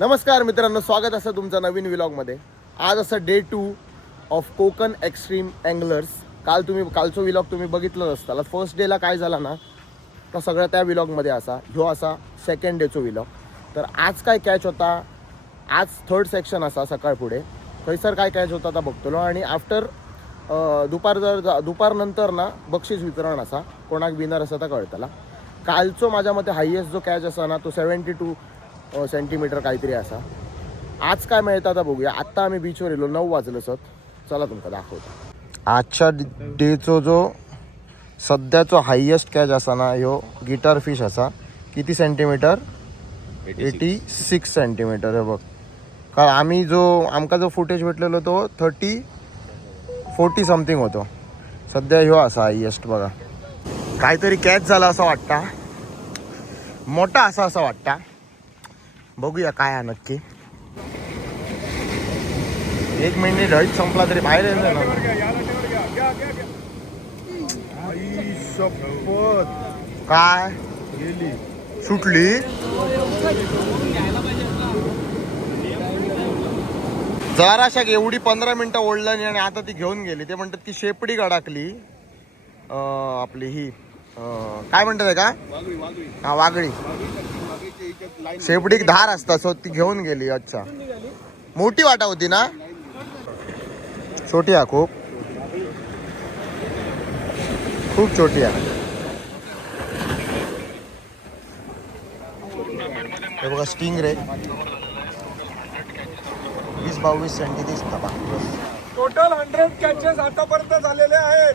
नमस्कार मित्रांनो, स्वागत असं तुमचं नवीन व्लॉगमध्ये. आज असं day 2 of Konkan extreme anglers. कालचो व्लॉग तुम्ही बघितलंच असताल. फर्स्ट डेला काय झालं ना, तर सगळं त्या व्लॉगमध्ये ह्यो असा सेकंड डेचो व्लॉग. तर आज काय कॅच होता, आज थर्ड सेक्शन असा सकाळ पुढे थंयसर काय कॅच होता आता बघतलो. आणि आफ्टर दुपारनंतर ना बक्षीस वितरण असा, कोणाक विनर असा तर कळतला. कालचो माझ्या मते हायेस्ट जो कॅच असा ना तो 72 सेंटीमीटर काहीतरी असा. आज काय मिळतं आता बघूया. आत्ता आम्ही बीचवर येलो, 9 वाजलं सत. चला तुमका दाखवतो. आजच्या डेचो जो सध्याचो हायेस्ट कॅच असा ना ह्यो गिटार फिश असा. किती सेंटीमीटर? 86 सेंटीमीटर हे बघ. का आम्ही आमका जो फुटेज भेटलेलो तो 40 समथिंग होतो. सध्या ह्यो असा हायेस्ट बघा. काहीतरी कॅच झाला असं वाटता, मोठा असा वाटता. बघूया काय आहे नक्की. 1 मिनिट हळीच संपला तरी बाहेर येणार ना. काय सुटली? जराशा एवढी 15 मिनिटं ओढलं आणि आता ती घेऊन गेली. ते म्हणतात की शेपडी गडाकली आपली ही काय म्हणतात का, हा वागळी. शेपडी धार असता सो ती घेऊन गेली. अच्छा, मोठी वाटा होती ना? छोटी आहे, खूप छोटी आहे. हे बघा स्टिंग रे, 20-22 सेंटी दिसता बा. टोटल 100 कॅचेस आतापर्यंत झालेले आहेत.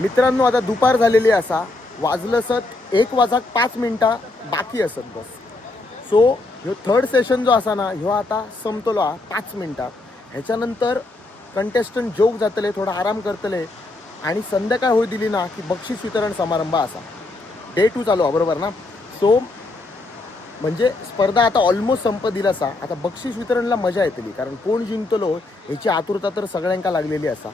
मित्रांनो, आता दुपार झालेली असा, वाजलं असत 1:05 बाकी असत बस. सो ह्यो थर्ड सेशन जो असा ना ह्यो आता संपतलो 5 मिनिटात. ह्याच्यानंतर कंटेस्टंट जोग जातले, थोडा आराम करतले आणि संध्याकाळ होई दिली ना की बक्षीस वितरण समारंभ असा. डे 2 चालू आहे बरोबर ना. सो म्हणजे स्पर्धा आता ऑलमोस्ट संपत दिला असा. आता बक्षीस वितरणला मजा येतली, कारण कोण जिंकतलो ह्याची आतुरता तर सगळ्यांका लागलेली असा.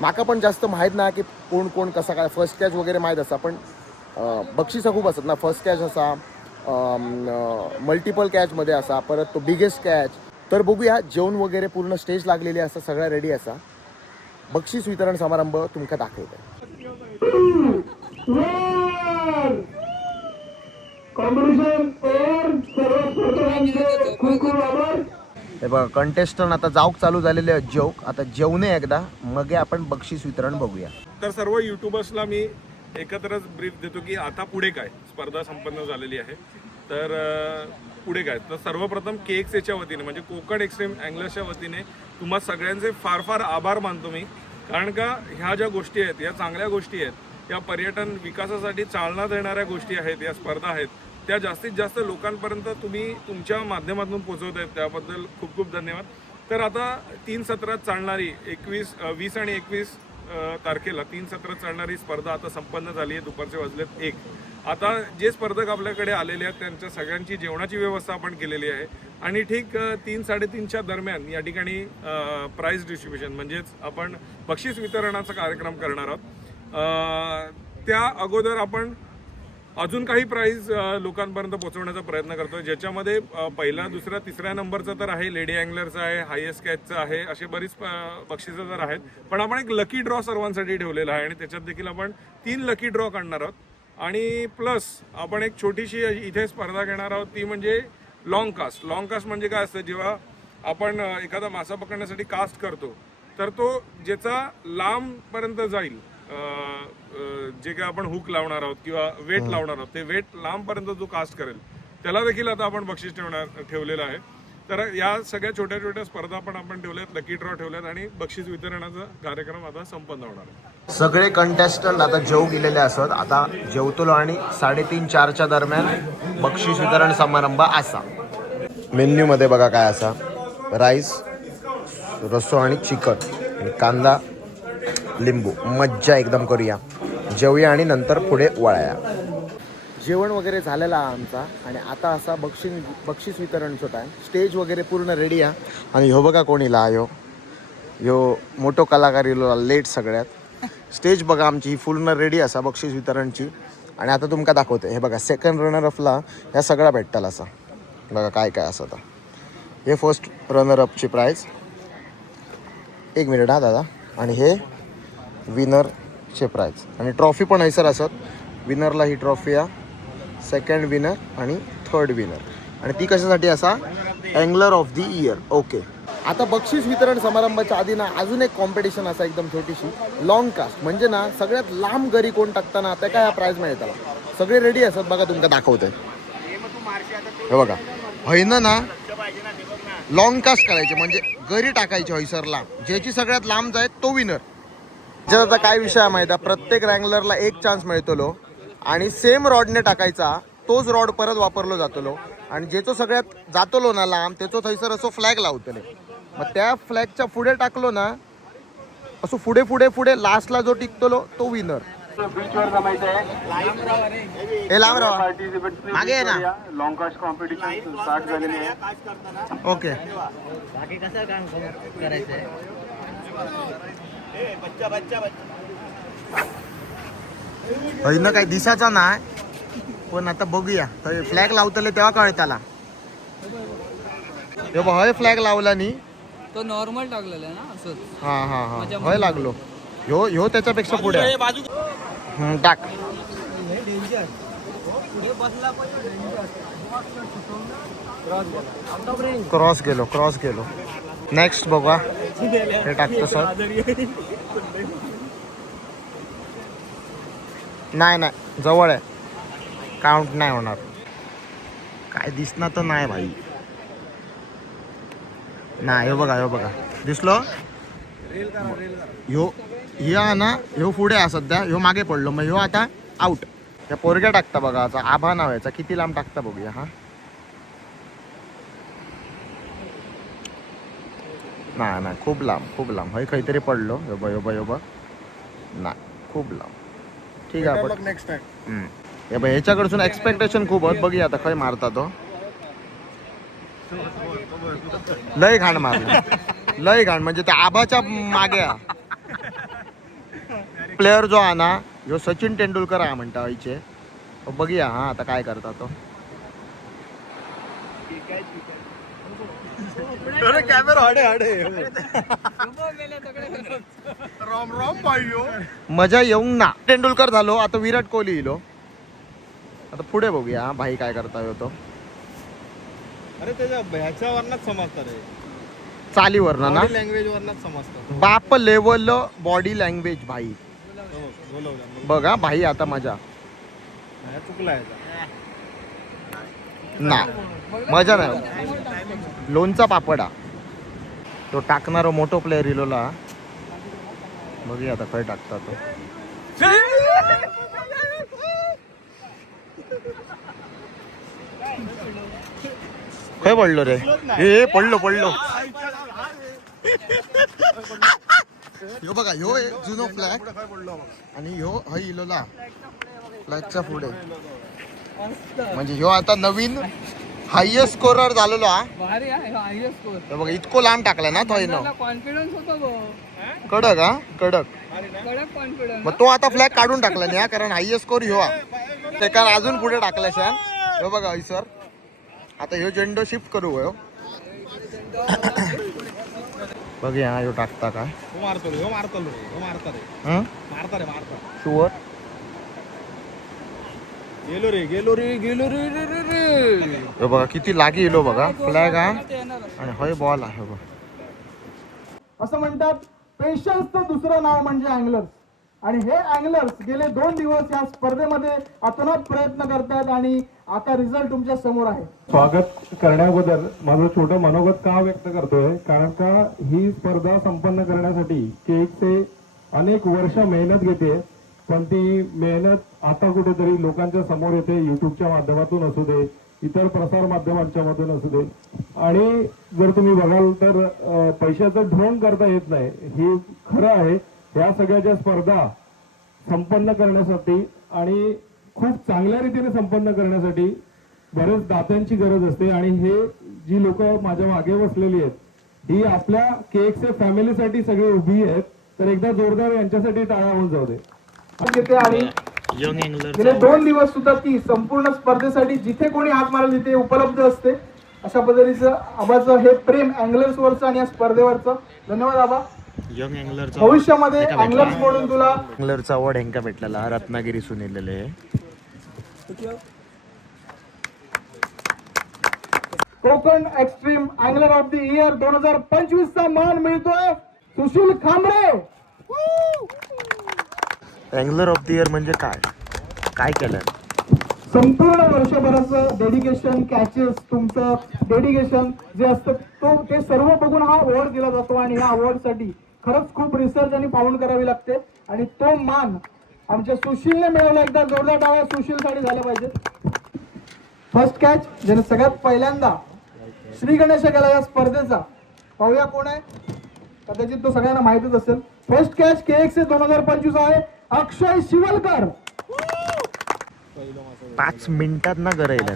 माका पण जास्त माहीत ना की कोण कसा काय फर्स्ट कॅच वगैरे माहीत असा, पण बक्षिसां खूप असतात ना. फर्स्ट कॅच असा, मल्टिपल कॅचमध्ये असा, परत तो बिगेस्ट कॅच. तर बघूया, जेवण वगैरे पूर्ण स्टेज लागलेली असा, सगळ्या रेडी असा. बक्षीस वितरण समारंभ तुमका दाखवतो. हे बघा, कंटेस्टंट आता जाऊक चालू झालेले आहेत. जोक आता जेवणे एकदा, मग आपण बक्षीस वितरण बघूया. तर सर्व युट्यूबर्सला मी एकत्रच ब्रीफ देतो की आता पुढे काय. स्पर्धा संपन्न झालेली आहे, तर पुढे काय. तर सर्वप्रथम KXAच्या वतीने, म्हणजे कोकण एक्स्ट्रीम अँगलर्सच्या वतीने तुम्हा सगळ्यांचे फार फार आभार मानतो मी. कारण का ह्या ज्या गोष्टी आहेत, या चांगल्या गोष्टी आहेत, या पर्यटन विकासासाठी चालना देणाऱ्या गोष्टी आहेत, या स्पर्धा आहेत, त्या जास्तीत जास्त लोकांपर्यंत तुम्ही तुमच्या माध्यमातून पोहोचवत आहेत, त्याबद्दल खूप खूप धन्यवाद. तर आता 3 सत्रात चालणारी 20 आणि 21 तारखेला 3 सत्रात चालणारी स्पर्धा आता संपन्न झाली आहे. दुपारचे वाजलेत 1. आता जे स्पर्धक आपल्याकडे आलेले आहेत त्यांच्या सगळ्यांची जेवणाची व्यवस्था आपण केलेली आहे. आणि ठीक 3-3:30च्या दरम्यान या ठिकाणी प्राईज डिस्ट्रीब्युशन म्हणजेच आपण बक्षीस वितरणाचा कार्यक्रम करणार आहोत. त्या अगोदर आपण अजून काही प्राईज लोकांपर्यंत पोहोचवण्याचा प्रयत्न करतोय, ज्याच्यामध्ये पहिला, दुसरा, तिसऱ्या नंबरचा तर आहे, लेडी अँगलरचा आहे, हायेस्ट कॅचचं आहे, असे बरीच बक्षिसं तर आहेत. पण आपण एक लकी ड्रॉ सर्वांसाठी ठेवलेला आहे आणि त्याच्यात देखील आपण 3 लकी ड्रॉ काढणार आहोत. आणि प्लस आपण एक छोटीशी इथे स्पर्धा घेणार आहोत, ती म्हणजे लॉंग कास्ट. लॉंग कास्ट म्हणजे काय असतं, जेव्हा आपण एखादा मासा पकडण्यासाठी कास्ट करतो, तर तो ज्याचा लांबपर्यंत जाईल, जे काय आपण हुक लावणार आहोत किंवा वेट लावणार आहोत, ते वेट लांबपर्यंत जो कास्ट करेल त्याला देखील आता आपण बक्षीस ठेवलेलं आहे. तर या सगळ्या छोट्या छोट्या स्पर्धा पण आपण ठेवल्यात, लकी ड्रॉ ठेवल्यात आणि बक्षीस वितरणाचा कार्यक्रम आता संपन्न होणार आहे. सगळे कंटेस्टंट आता जेव गेलेले असत. आता जेवतलो आणि 3:30-4च्या दरम्यान बक्षीस वितरण समारंभ असा. मेन्यू मध्ये बघा काय असा, राईस, रस्सो आणि चिकन आणि कांदा, लिंबू. मज्जा एकदम करूया, जेवूया आणि नंतर पुढे वळाया. जेवण वगैरे झालेला आहे आमचा आणि आता असा बक्षीस वितरणचा टाइम. स्टेज वगैरे पूर्ण रेडी आहे. आणि ह्यो बघा कोण इला, ह्यो मोठो कलाकार इलो लेट सगळ्यात. स्टेज बघा आमची ही पूर्ण रेडी असा बक्षीस वितरणची. आणि आता तुमका दाखवते हे बघा सेकंड रनर अपला ह्या सगळ्या भेटताल असा बघा काय काय असं आता हे फर्स्ट रनर अपची प्राईज 1 मिनिट हा दादा आणि हे विनरचे प्राईज आणि ट्रॉफी पण हैसर असत विनरला ही ट्रॉफी आहे सेकंड विनर आणि थर्ड विनर आणि ती कशासाठी असा angler of the year okay. आता बक्षीस वितरण समारंभाच्या आधी ना अजून एक कॉम्पिटिशन असा एकदम छोटीशी लॉंग कास्ट म्हणजे ना सगळ्यात लांब गरी कोण टाकताना आता काय हा प्राईज मिळेल त्याला सगळे रेडी असतात बघा तुमका दाखवतोय हे बघा हैनं ना लॉंग कास्ट करायचे म्हणजे गरी टाकायची हैसरला ज्याची सगळ्यात लांब जाय तो विनर. त्याच्यात आता काय विषय आहे माहिती आहे प्रत्येक रँगलरला एक चान्स मिळतो आणि सेम रॉडने टाकायचा तोच रॉड परत वापरलो जातलो आणि ज्याचो सगळ्यात जातलो ना लांब त्याचो थंयसर असो फ्लॅग लावतले मग त्या फ्लॅगच्या पुढे टाकलो ना असो पुढे पुढे पुढे लास्टला जो टिकतलो तो विनर. हे लांब राहा मागे आहे ना लॉंग कास्ट कॉम्पिटिशन स्टार्ट झालेली आहे. ओके बाकी कसं काम करायचंय हैनं काही दिसाचा नाही पण आता बघूया फ्लॅग लावतले तेव्हा कळताला हे बघ हय फ्लॅग लावला नी तो नॉर्मल टाकलेला आहे ना असंच. हा हा हा हय लागलो ह्यो ह्यो त्याच्यापेक्षा पुढे टाक क्रॉस गेलो नेक्स्ट बघा हे टाकतो सर नाही जवळ आहे काउंट नाही होणार काय दिसणार तर नाही भाई नाही ह्यो बघा दिसलो ह्यो ना ह्यो पुढे आहे सध्या ह्यो मागे पडलो मग ह्यो आता आउट. त्या पोरग्या टाकता बघा आता आभा नाव याचा किती लांब टाकता बघूया हा नाही खूप लांब हय काहीतरी पडलो ह्यो नाही खूप लांब ठीक आहे आपण नेक्स्ट टाइम हे बघ ह्याच्याकडसून एक्सपेक्टेशन खूप होत बघूया आता खय मारता तो लय घाण म्हणजे त्या आभाच्या मागे प्लेयर जो आहे ना ह्यो सचिन तेंडुलकर हा म्हणता आईचे बघूया हा आता काय करता तो मजा येऊन ना तेंडुलकर झालो आता विराट कोहली येलो आता पुढे बघूया भाई काय करता तो अरे त्याच्या ह्याच्या वर्णात समजतात रे चालीवर ना लँग्वेज वर्णात समजतात बाप लेवल बॉडी लँग्वेज भाई बघा भाई आता मजा चुकलाय ना मजा नाही लोणचा पापडा तो टाकणारा मोठो प्लेअर इलोला बघूया आता काय टाकता तो काय पडलो रे हे पडलो ह्यो बघा ह्यो जुनो फ्लॅग आणि ह्यो हय इलोला फ्लॅगच्या पुढे म्हणजे ह्यो आता नवीन हायएस्ट स्कोरर झालेलो हा भारी आहे हायएस्ट स्कोर. हे बघा इतको लांब टाकला ना तो हिनं कॉन्फिडन्स होतो गो कडक कॉन्फिडन्स. मग तो आता फ्लॅग काढून टाकला नाही कारण हायएस्ट स्कोर ह्यो हा ते कारण अजून पुढे टाकला शान ह्यो बघा हय सर आता ह्यो झेंडो शिफ्ट करू ह्यो बघूया ह्यो टाकता काय शुअर गेलो रे हे बघा किती लागी येलो बघा फ्लॅग हा आणि हय बॉल आहे बघा. असं म्हणतात पेशन्सचं दुसरं नाव म्हणजे अँगलर्स आणि हे अँगलर्स गेले 2 दिवस या स्पर्धेमध्ये अतोनात प्रयत्न करतात आणि आता रिझल्ट तुमच्या समोर आहे. स्वागत करण्याबद्दल माझं छोटं मनोगत का व्यक्त करतोय कारण का ही स्पर्धा संपन्न करण्यासाठी केकचे अनेक वर्ष मेहनत घेते पण ती मेहनत आता कुठेतरी लोकांच्या समोर येते युट्यूबच्या माध्यमातून असू दे इतर प्रसार माध्यमांच्या मधून असू दे आणि जर तुम्ही बघाल तर पैशाचं ढोंग करता येत नाही हे खरं आहे. ह्या सगळ्या ज्या स्पर्धा संपन्न करण्यासाठी आणि खूप चांगल्या रीतीने संपन्न करण्यासाठी बरेच दात्यांची गरज असते आणि हे जी लोक माझ्या मागे बसलेली आहेत ही आपल्या केकचे फॅमिलीसाठी सगळी उभी आहेत तर एकदा जोरदार यांच्यासाठी टाळ्या होऊन जाऊ दे. आणि गेले 2 दिवस सुद्धा ती संपूर्ण स्पर्धेसाठी जिथे कोणी हात मारेल तिथे उपलब्ध असते. अशा पद्धतीचं आबाचं हे प्रेम अँगलर्स वरचं आणि या स्पर्धेवरचं. धन्यवाद आबा. यंग अँगलरचा भविष्यामध्ये अँगलर्स म्हणून तुला अँगलरचा अवॉर्ड हेंका भेटलेला रत्नागिरीसून इलेले. Konkan extreme angler of the year 2025 चा मान मिळतोय Sushil Khambale. Angler of the year म्हणजे काय केलं? संपूर्ण वर्षभराचं डेडिकेशन, कॅचेस, तुमचं डेडिकेशन जे असतं ते सर्व बघून हा अवॉर्ड दिला जातो. आणि या अवॉर्डसाठी खरंच खूप रिसर्च आणि पाहून करावी लागते. आणि तो मान आमच्या सुशीलने मिळवला. एकदा जोरदार टाळ्या सुशीलसाठी झाल्या पाहिजे. फर्स्ट कॅच ज्याने सगळ्यात पहिल्यांदा श्री गणेश केला या स्पर्धेचा. पाहूया कोण आहे. कदाचित तो सगळ्यांना माहितच असेल. फर्स्ट कॅच KXA 2025 आहे अक्षय शिवलकर. 5 मिनिटात ना करायला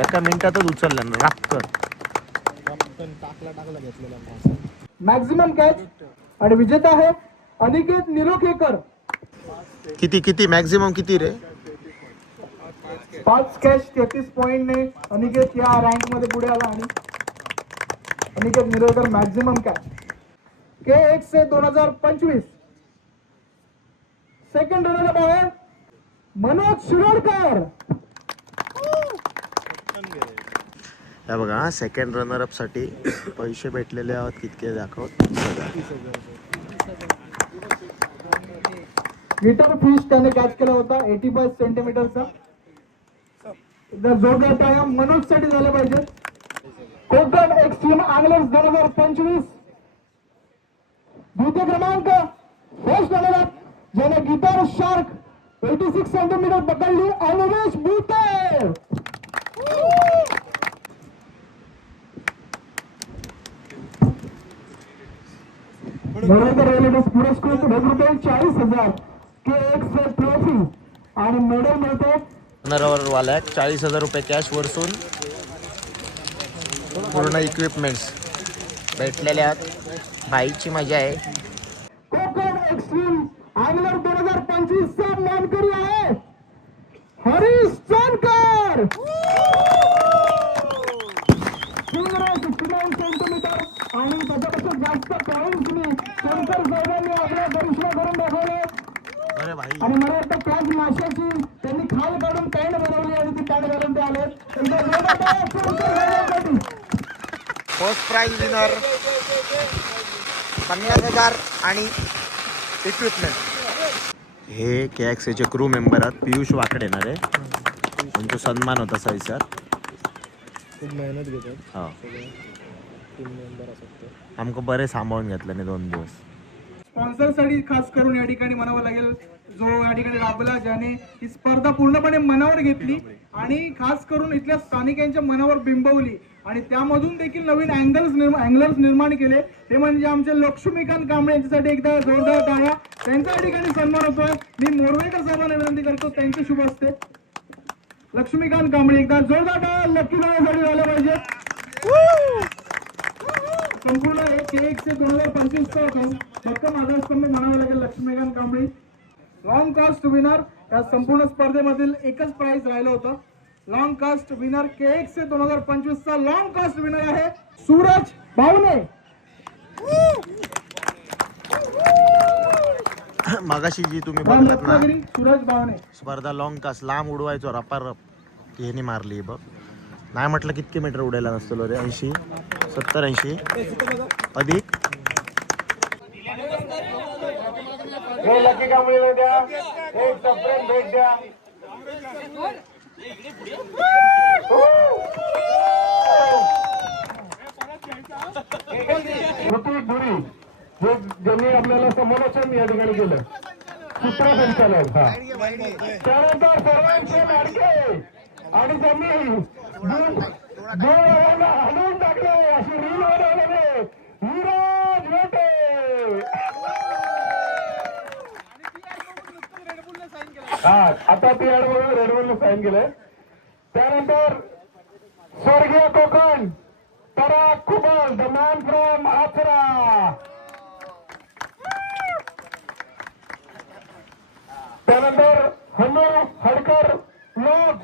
एका मिनिटातच उचलला ना रापकर. मॅक्झिमम कॅच आणि विजेता आहे अनिकेत निरोखेकर. किती मॅक्झिमम किती रे? 5 कॅच 33 पॉइंटने अनिकेत या रँक मध्ये पुढे आला. आणि Aniket Nirokhekar maximum catch. KXA 2025 second runner आहे मनोज शिरोडकर. हे बघा सेकंड रनर अप साठी पैसे भेटलेले आहोत कितके दाखवत. गिटार फिश त्याने कॅच केला होता 85 सेंटीमीटरचा. एकदा जोरदार टाळ्या मनोज साठी झाले पाहिजे. कोकण एक्स्ट्रीम अँगलर्स 2025 द्वितीय क्रमांक फर्स्ट रनर ज्याने गिटार शार्क 86 सेंटीमीटर पकडली अनिमेश भुते. पुरस्कृत रुपये 40,000 KXA ट्रॉफी आणि मेडल मिळते. रनर वाला 40,000 रुपये कॅश वरसून पूर्ण इक्विपमेंट्स भेटलेले आहेत. बाईची मजा आहे. कोकण एक्स्ट्रीम अँगलर 2025 चा मानकरी आहे हरीश सोनकर. 69 सेंटीमीटर आणि त्याच्यापेक्षा जास्त पॉईंट्सनी सोनकर साहेबांनी आपल्या करिश्मा करून दाखवले. अरे भाई आणि मला वाटतं त्याच माशाची त्यांनी खाल काढून पॅन्ट बनवली आणि ती पॅन्ट घालून ते आले. फर्स्ट प्राइज विनर 50,000 आणि इक्विपमेंट. हे KXAचे क्रू मेंबर आहेत. पियुष वाकडे येणार आहे. त्यांचा सन्मान होता सविसर. खूप मेहनत घेतात हा टीम मेंबर असतात. आमको बरे सांभाळून घेतलं नाही 2 दिवस. स्पॉन्सरसाठी खास करून या ठिकाणी म्हणावं लागेल जो या ठिकाणी राबला ज्याने ही स्पर्धा पूर्णपणे मनावर घेतली आणि खास करून इथल्या स्थानिकांच्या मनावर बिंबवली आणि त्यामधून देखील नवीन अँगलर्स निर्माण केले. ते म्हणजे आमचे लक्ष्मीकांत कांबळे यांच्यासाठी एकदा जोरदार टाळ्या. त्यांचा या ठिकाणी सन्मान होतोय. मी मोरवेकर साहेबांना विनंती करतो त्यांचे शुभ असते. लक्ष्मीकांत कांबळे एकदा जोरदार टाळ्या लक्की साठी झाल्या पाहिजे. संपूर्ण KXA 2025 चा भक्कम आधारस्तंभ म्हणावं लागेल Laxmikant Kamble. Long cast winner या संपूर्ण स्पर्धेमधील एकच प्राइज राहिलं होतं. लॉंग कास्ट विनर KXA 2025 चा लॉंग कास्ट विनर आहे सूरज भावने. मागाशी जी तुम्ही बघलात ना सूरज भावने स्पर्धा लॉंग कास्ट लांब उडवायचो रपारप ती ह्यानी मारली बघ. नाही म्हटलं कितके मीटर उडायला नसतो रे. 80 70 80 अधिक लकी कांबळेला द्या एक सप्रेम भेट द्या. ऋतिक धुरी ज्यांनी आपल्याला समालोचन या ठिकाणी केलं सूत्रसंचालक. त्यानंतर सर्वांचे लाडके आणि त्यांनी हलवून टाकले अशी रील बनवले विराज भेटे. हा आता ती रेडबुलने साईन केलंय. त्यानंतर स्वर्गीय Konkan Parag Kubal the man from Achara. त्यानंतर हनु हडकर लोक,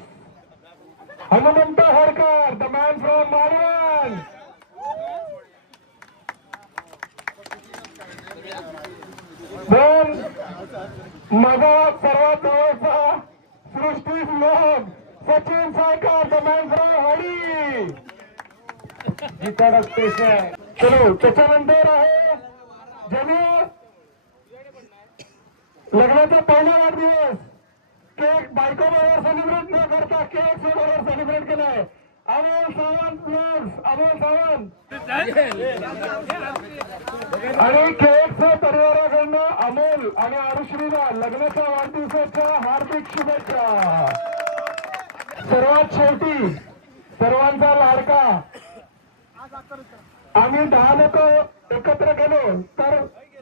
Hanumant Hadkar the man from Malvan. दोन माझा सर्वात जवळचा सृष्टी लोक Sachin Saykar the man from Hadi. चलो त्याच्यानंतर आहे ज्याने लग्नाचा पहिला वाढदिवस केक बायको बरोबर सेलिब्रेट न करता केक बरोबर सेलिब्रेट केलाय. अमोल सावंत प्लस अमोल सावंत आणि केकच्या परिवाराकडनं अमोल आणि आरुश्रीला लग्नाच्या वाढदिवसाच्या हार्दिक शुभेच्छा. सर्वात शेवटी सर्वांचा लाडका, आम्ही 10 लोक एकत्र गेलो तर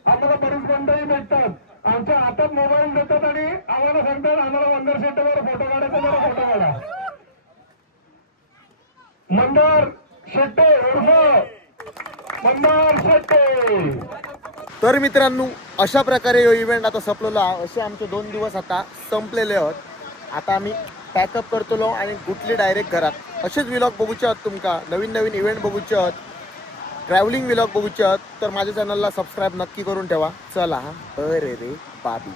आम्हाला बरीच मंडळी भेटतात. आमच्या हातात मोबाईल देतात आणि आम्हाला सांगतात आम्हाला मंदार शेट्टीवर फोटो काढायचा, मला फोटो काढा. मंदार शेट्टे उर्फ मंदार शेट्टे. तर मित्रांनो, अशा प्रकारे हा इव्हेंट आता संपलेला. असे आमचे 2 दिवस आता संपलेले आहेत. आता आम्ही पॅकअप करतलो आणि गुटली डायरेक्ट घरात. असेच व्लॉग बघूचे आहात तुमका, नवीन नवीन इव्हेंट बघूचे आहात, ट्रॅव्हलिंग व्लॉग बघूचे आहात तर माझ्या चॅनलला सबस्क्राईब नक्की करून ठेवा. चला, अरे रे बाबी.